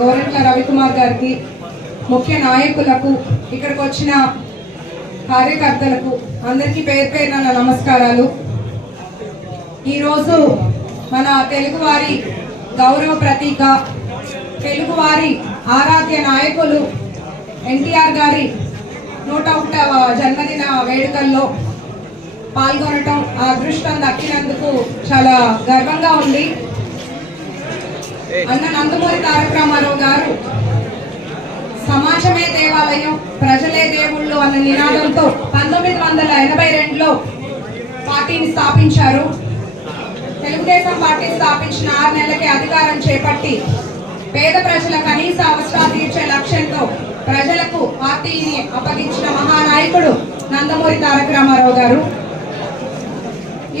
గోరంట్ల రవికుమార్ గారికి, ముఖ్య నాయకులకు, ఇక్కడికి వచ్చిన కార్యకర్తలకు అందరికీ పేరు పేరున నా నమస్కారాలు. ఈరోజు మన తెలుగువారి గౌరవ ప్రతీక, తెలుగువారి ఆరాధ్య నాయకులు ఎన్టీఆర్ గారి 101వ జన్మదిన వేడుకల్లో పాల్గొనటం, ఆ అదృష్టం దక్కినందుకు చాలా గర్వంగా ఉంది. అన్న నందమూరి తారక రామారావు గారు సమాజమే దేవాలయం, ప్రజలే దేవుళ్ళు అన్న నినాదంతో 1982లో పార్టీని స్థాపించారు. తెలుగుదేశం పార్టీ స్థాపించిన 6 నెలలకే అధికారం చేపట్టి పేద ప్రజల కనీస అవసరాలు తీర్చే లక్ష్యంతో ప్రజలకు పార్టీని అప్పగించిన మహానాయకుడు నందమూరి తారక రామారావు గారు.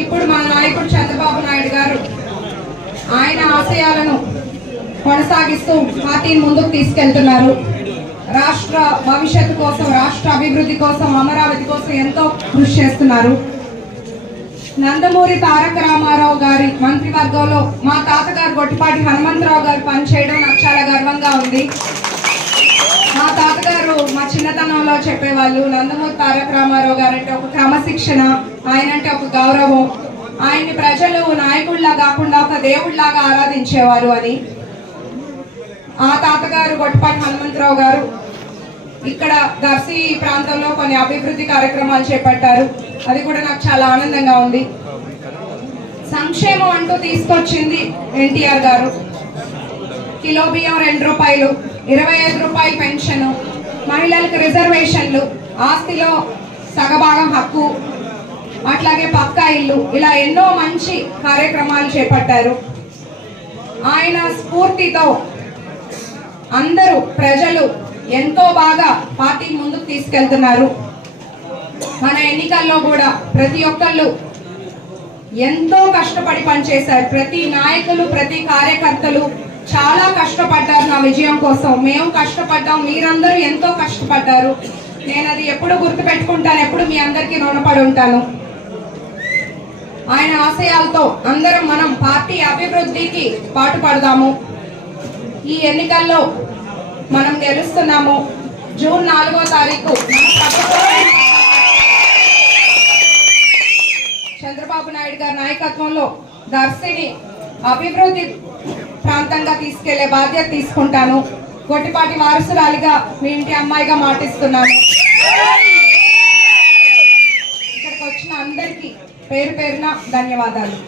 ఇప్పుడు మన నాయకుడు చంద్రబాబు నాయుడు గారు ఆయన ఆశయాలను కొనసాగిస్తూ పార్టీని ముందుకు తీసుకెళ్తున్నారు. రాష్ట్ర భవిష్యత్తు కోసం, రాష్ట్ర అభివృద్ధి కోసం, అమరావతి కోసం ఎంతో కృషి చేస్తున్నారు. నందమూరి తారక రామారావు గారి మంత్రివర్గంలో మా తాతగారు గొట్టిపాటి హనుమంతరావు గారు పనిచేయడం నాకు చాలా గర్వంగా ఉంది. మా తాతగారు మా చిన్నతనంలో చెప్పేవాళ్ళు, నందమూరి తారక రామారావు గారు అంటే ఒక క్రమశిక్షణ, ఆయన అంటే ఒక గౌరవం, ఆయన్ని ప్రజలు నాయకుడిలా కాకుండా ఒక దేవుడిలాగా ఆరాధించేవారు అని. ఆ తాతగారు గొట్టిపాటి హనుమంతరావు గారు ఇక్కడ దర్శి ప్రాంతంలో కొన్ని అభివృద్ధి కార్యక్రమాలు చేపట్టారు. అది కూడా నాకు చాలా ఆనందంగా ఉంది. సంక్షేమం అంటూ తీసుకొచ్చింది ఎన్టీఆర్ గారు. కిలో బియ్యం 2 రూపాయలు, 25 రూపాయలు పెన్షన్, మహిళలకు రిజర్వేషన్లు, ఆస్తిలో సగభాగం హక్కు, అట్లాగే పక్కా ఇల్లు, ఇలా ఎన్నో మంచి కార్యక్రమాలు చేపట్టారు. ఆయన స్ఫూర్తితో అందరూ ప్రజలు ఎంతో బాగా పార్టీ ముందుకు తీసుకెళ్తున్నారు. మన ఎన్నికల్లో కూడా ప్రతి ఒక్కళ్ళు ఎంతో కష్టపడి పనిచేశారు. ప్రతి నాయకులు, ప్రతి కార్యకర్తలు చాలా కష్టపడ్డారు నా విజయం కోసం. మేము కష్టపడ్డాం, మీరందరూ ఎంతో కష్టపడ్డారు. నేను అది ఎప్పుడు గుర్తుపెట్టుకుంటాను, ఎప్పుడు మీ అందరికీ రుణపడి ఉంటాను. ఆయన ఆశయాలతో అందరం మనం పార్టీ అభివృద్ధికి పాటుపడదాము. ఈ ఎన్నికల్లో మనం గెలుస్తున్నాము. జూన్ 4వ తారీఖు చంద్రబాబు నాయుడు గారి నాయకత్వంలో దర్శిని అభివృద్ధి ప్రాంతంగా తీసుకెళ్లే బాధ్యత తీసుకుంటాను. గొట్టిపాటి వారసురాలిగా మీ ఇంటి అమ్మాయిగా మాటిస్తున్నాను. ఇక్కడికి వచ్చిన అందరికీ పేరు పేరున ధన్యవాదాలు.